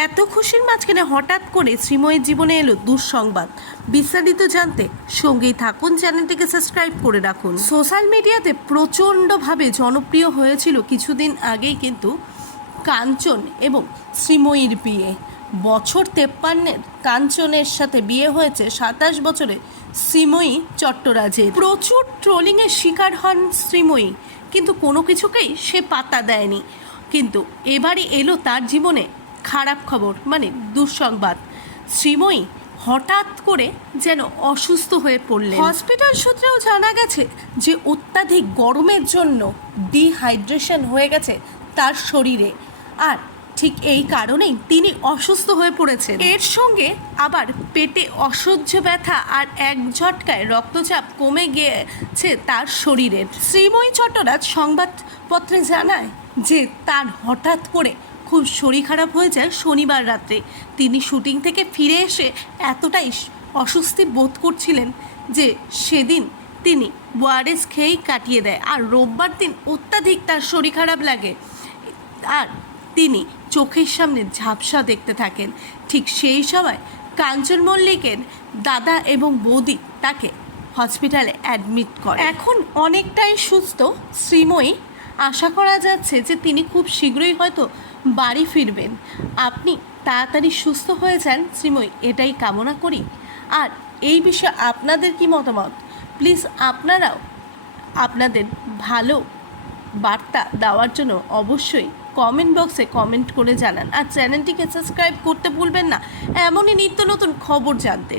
এত খুশির মাঝখানে হঠাৎ করে শ্রীময়ীর জীবনে এলো দুঃসংবাদ। বিস্তারিত জানতে সঙ্গেই থাকুন, চ্যানেলটিকে সাবস্ক্রাইব করে রাখুন। সোশ্যাল মিডিয়াতে প্রচণ্ডভাবে জনপ্রিয় হয়েছিল কিছুদিন আগেই কিন্তু কাঞ্চন এবং শ্রীময়ীর বিয়ে। বছর 53 কাঞ্চনের সাথে বিয়ে হয়েছে 27 বছরে শ্রীময়ী চট্টরাজের। প্রচুর ট্রোলিংয়ের শিকার হন শ্রীময়ী, কিন্তু কোনো কিছুকেই সে পাত্তা দেয়নি। কিন্তু এবারে এলো তার জীবনে খারাপ খবর, মানে দুঃসংবাদ। শ্রীময়ী হঠাৎ করে যেন অসুস্থ হয়ে পড়লেন। হসপিটাল সূত্রেও জানা গেছে যে অত্যাধিক গরমের জন্য ডিহাইড্রেশন হয়ে গেছে তার শরীরে, আর ঠিক এই কারণেই তিনি অসুস্থ হয়ে পড়েছেন। এর সঙ্গে আবার পেটে অসহ্য ব্যথা আর এক ঝটকায় রক্তচাপ কমে গিয়েছে তার শরীরের। শ্রীময়ী চট্টরাজ সংবাদপত্রে জানায় যে তার হঠাৎ করে খুব শরীর খারাপ হয়ে যায় শনিবার রাত্রে। তিনি শুটিং থেকে ফিরে এসে এতটাই অস্বস্তি বোধ করছিলেন যে সেদিন তিনি ওআরএস খেয়েই কাটিয়ে দেয়। আর রোববার দিন অত্যাধিক তার শরীর খারাপ লাগে আর তিনি চোখের সামনে ঝাপসা দেখতে থাকেন। ঠিক সেই সময় কাঞ্চন মল্লিকের দাদা এবং বৌদি তাকে হসপিটালে অ্যাডমিট করে। এখন অনেকটাই সুস্থ শ্রীময়ী। আশা করা যাচ্ছে যে তিনি খুব শীঘ্রই হয়তো বাড়ি ফিরবেন। আপনি তাড়াতাড়ি সুস্থ হয়ে যান শ্রীময়ী, এটাই কামনা করি। আর এই বিষয়ে আপনাদের কি মতামত, প্লিজ আপনারাও আপনাদের ভালো বার্তা দেওয়ার জন্য অবশ্যই কমেন্ট বক্সে কমেন্ট করে জানান। আর চ্যানেলটিকে সাবস্ক্রাইব করতে ভুলবেন না এমনই নিত্য নতুন খবর জানতে।